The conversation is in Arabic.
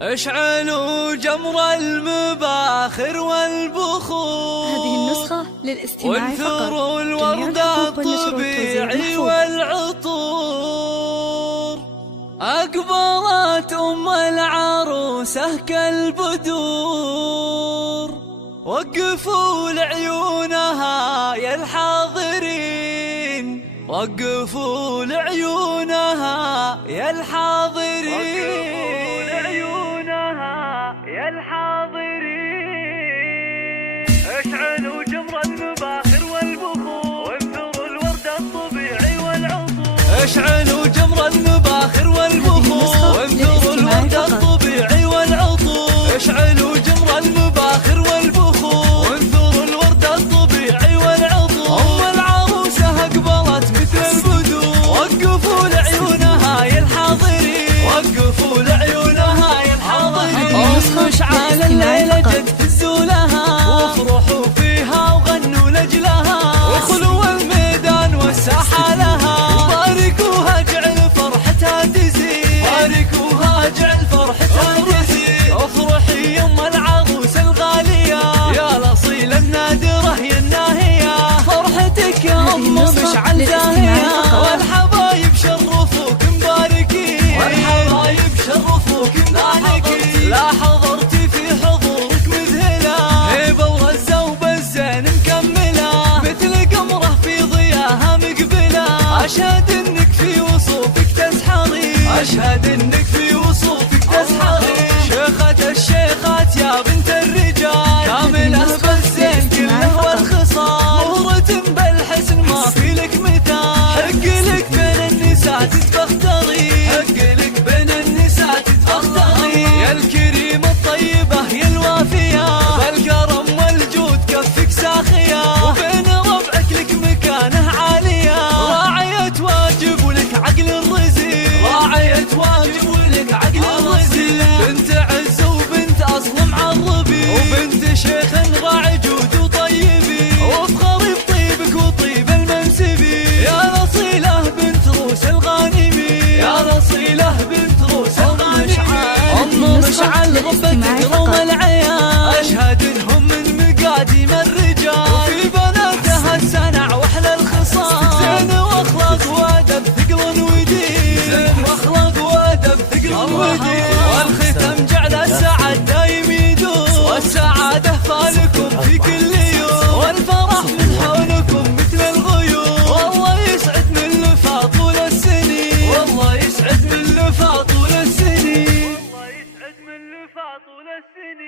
اشعلوا جمر المباخر والبخور. هذه النسخة للاستماع فقط. وانثروا الورد الطبيعي والعطور. أقبلت أم العروسة كالبدور. وقفوا لعيونها يا الحاضرين، وقفوا لعيونها يا الحاضرين، يا الحاضرين. اشعلوا جمر المباخر والبخور. وانثروا الورد الطبيعي والعطور. اشعلوا جمر المباخر والبخور. وانثروا الورد الطبيعي والعطور. اشعلوا جمر المباخر والبخور. وانثروا الورد الطبيعي والعطور. ام العروسه اقبلت مثل البدور. وقفوا لعيونها يا الحاضرين، وقفوا لعيونها يا الحاضرين. مشعل الليلة جد فزوا لها، وافرحوا فيها وغنوا لجلها، وخلوا الميدان والساحة لها. وباركوها جعل فرحتها تزيد، باركوها جعل فرحتها تزيد. افرحي يم العروس الغالية يا الأصيل النادرة يا الناهية. فرحتك يا أم مشعل زاهية، والحبايب شرفوك مباركين، والحبايب شرفوك مباركين. لا حضرتي في حضورك مذهلة، هيبة ورزة وبالزين مكملة، مثل قمرة في ضياها مقبلة. أشهد انك في وصوفك تسحرين، أشهد انك في وصوفك تسحرين. شيخة الشيخات يا بنت الرجال، كاملة بالزين كله والخصال. مهرة بالحسن ما في لك مثال، حق لك بين النساء تتفختري، حق لك بين النساء تتفختري. يا الكريمة الطيبة يا الوافية، بالكرم والجود كفك ساخية. وبين ربعك لك مكانه عالية، راعية واجب ولك عقل الرزيل، راعية واجب ولك عقل الرزيل. بنت عز وبنت أصل معربي، وبنت شيخ راعي جود وطيبي. وافخري بطيبك وطيب المنسبي، يا رصيلة بنت روس الغانمي، يا رصيلة بنت روس الغانمي. أم مشعل غبت قرم العيال، أشهد إنهم من مقاديم الرجال. وفي بناتها السنع وأحلى الخصال، زين وأخلاق وأدب ثقل ودين، زين وأخلاق وأدب ثقل ودين. والختم جعل السعد دايم يدوم، والسعادة فالكم في كل يوم، والفرح من حولكم مثل الغيوم. والله يسعد من لفا طول السنين، والله يسعد من لفا طول السنين، والله يسعد من لفا طول السنين.